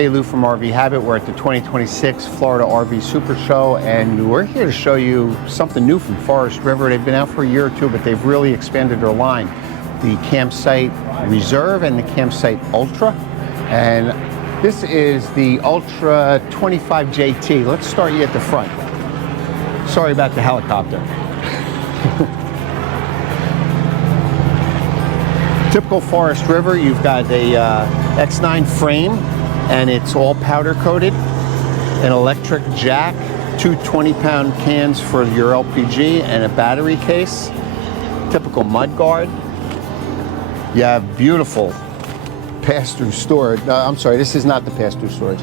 Hey, Lou from RV Habit. We're at the 2026 Florida RV Supershow, and we're here to show you something new from Forest River. They've been out for a year or two, but they've really expanded their line. The Campsite Reserve and the Campsite Ultra. And this is the Ultra 25 JT. Let's start you at the front. Sorry about the helicopter. Typical Forest River, you've got a X9 frame, and it's all powder coated, an electric jack, two 20-pound cans for your LPG, and a battery case. Typical mud guard. You have beautiful pass-through storage. I'm sorry, this is not the pass-through storage.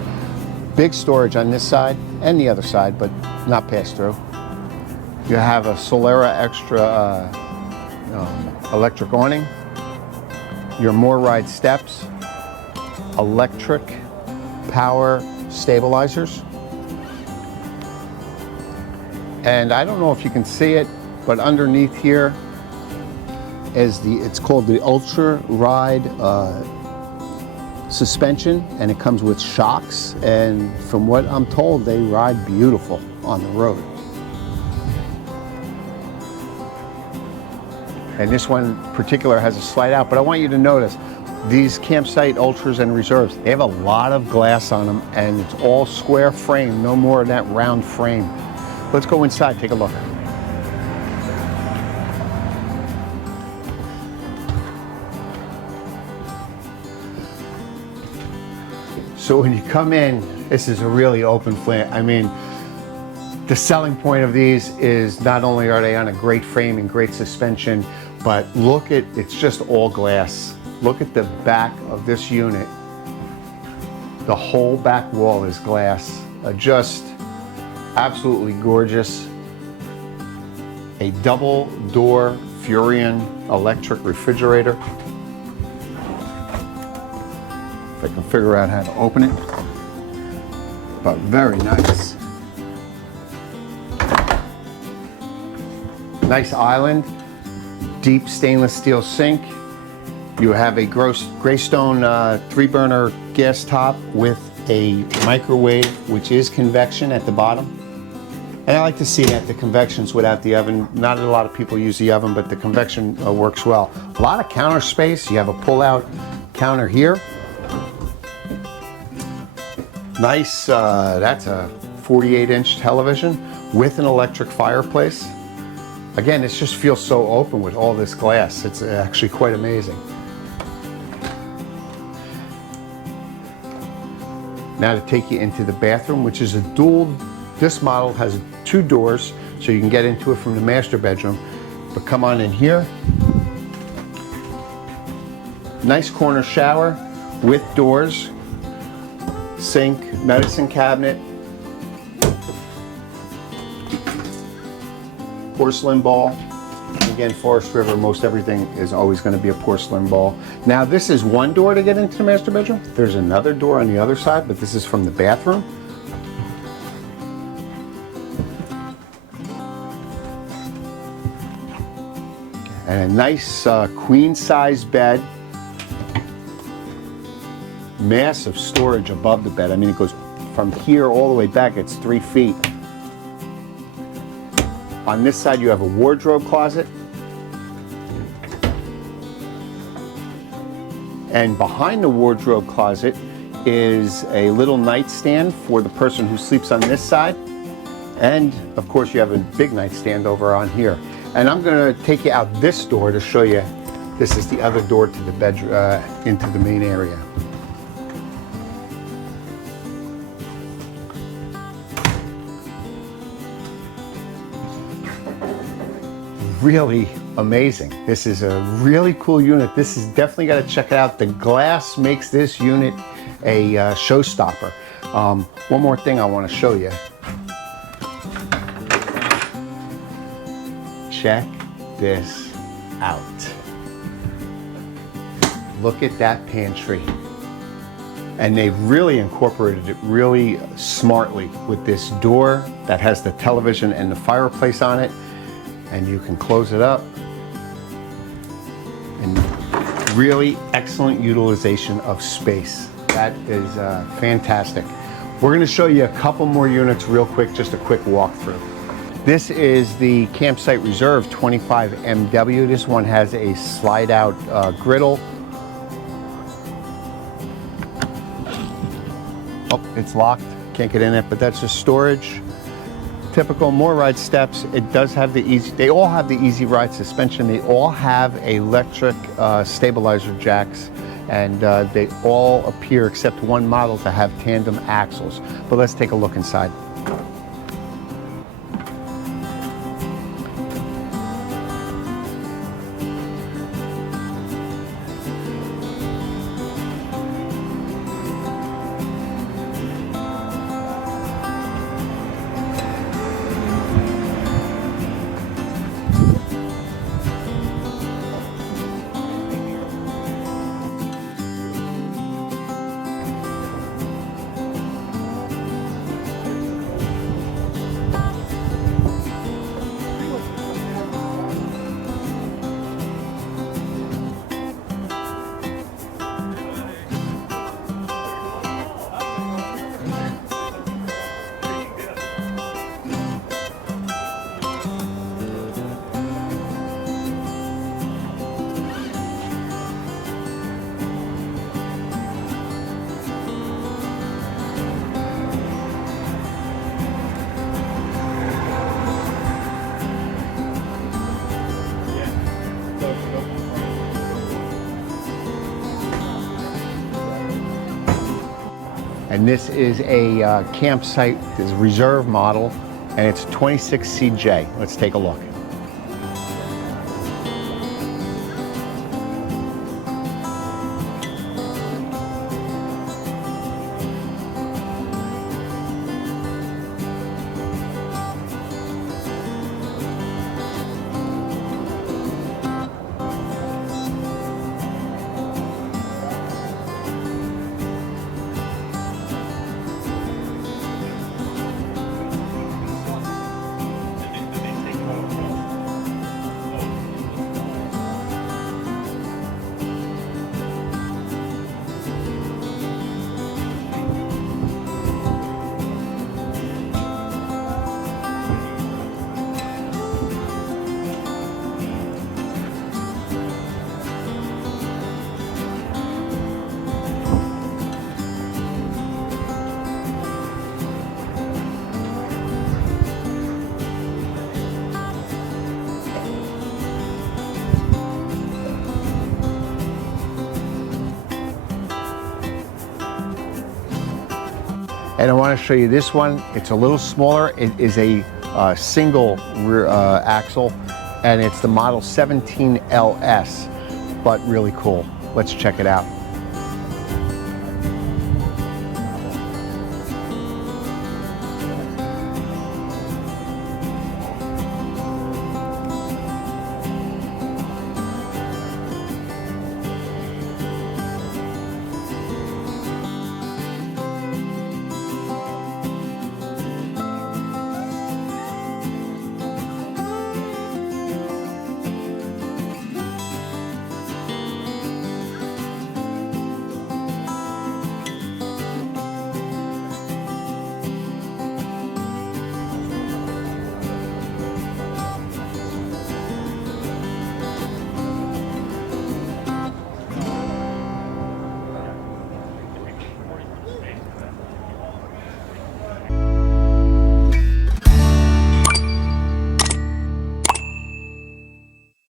Big storage on this side and the other side, but not pass-through. You have a Solera Extra electric awning. Your MoreRide steps, electric power stabilizers. And I don't know if you can see it, but underneath here is it's called the Ultra Ride suspension, and it comes with shocks. And from what I'm told, they ride beautiful on the road. And this one in particular has a slide out, but I want you to notice these Campsite Ultras and Reserves, they have a lot of glass on them, and it's all square frame, no more of that round frame. Let's go inside, take a look. So when you come in, this is a really open flat. I mean, the selling point of these is not only are they on a great frame and great suspension, but look at, it's just all glass. Look at the back of this unit. The whole back wall is glass. Just absolutely gorgeous. A double door Furion electric refrigerator. If I can figure out how to open it. But very nice. Nice island, deep stainless steel sink. You have a Greystone 3-burner gas top with a microwave, which is convection at the bottom. And I like to see that, the convection's without the oven. Not a lot of people use the oven, but the convection works well. A lot of counter space. You have a pull-out counter here. Nice, that's a 48-inch television with an electric fireplace. Again, this just feels so open with all this glass. It's actually quite amazing. Now to take you into the bathroom, which is a dual, this model has 2 doors, so you can get into it from the master bedroom. But come on in here. Nice corner shower with doors, sink, medicine cabinet, porcelain ball. Again, Forest River, most everything is always going to be a porcelain ball. Now this is one door to get into the master bedroom. There's another door on the other side, but this is from the bathroom. And a nice queen size bed. Massive storage above the bed. I mean, it goes from here all the way back. It's 3 feet. On this side, you have a wardrobe closet. And behind the wardrobe closet is a little nightstand for the person who sleeps on this side. And of course, you have a big nightstand over on here. And I'm gonna take you out this door to show you, this is the other door to the bedroom, into the main area. Really amazing. This is a really cool unit. This is definitely got to check it out. The glass makes this unit a showstopper. One more thing I want to show you. Check this out. Look at that pantry. And they've really incorporated it really smartly with this door that has the television and the fireplace on it. And you can close it up. And really excellent utilization of space. That is fantastic. We're going to show you a couple more units real quick, just a quick walkthrough. This is the Campsite Reserve 25 MW. This one has a slide out griddle. Oh, it's locked. Can't get in it, but that's just storage. Typical, more ride steps. It does have the easy, they all have the easy ride suspension. They all have electric stabilizer jacks, and they all appear, except one model, to have tandem axles. But let's take a look inside. And this is a Campsite, this Reserve model, and it's 26CJ. Let's take a look. And I want to show you this one. It's a little smaller. It is a single rear axle, and it's the model 17LS, but really cool. Let's check it out.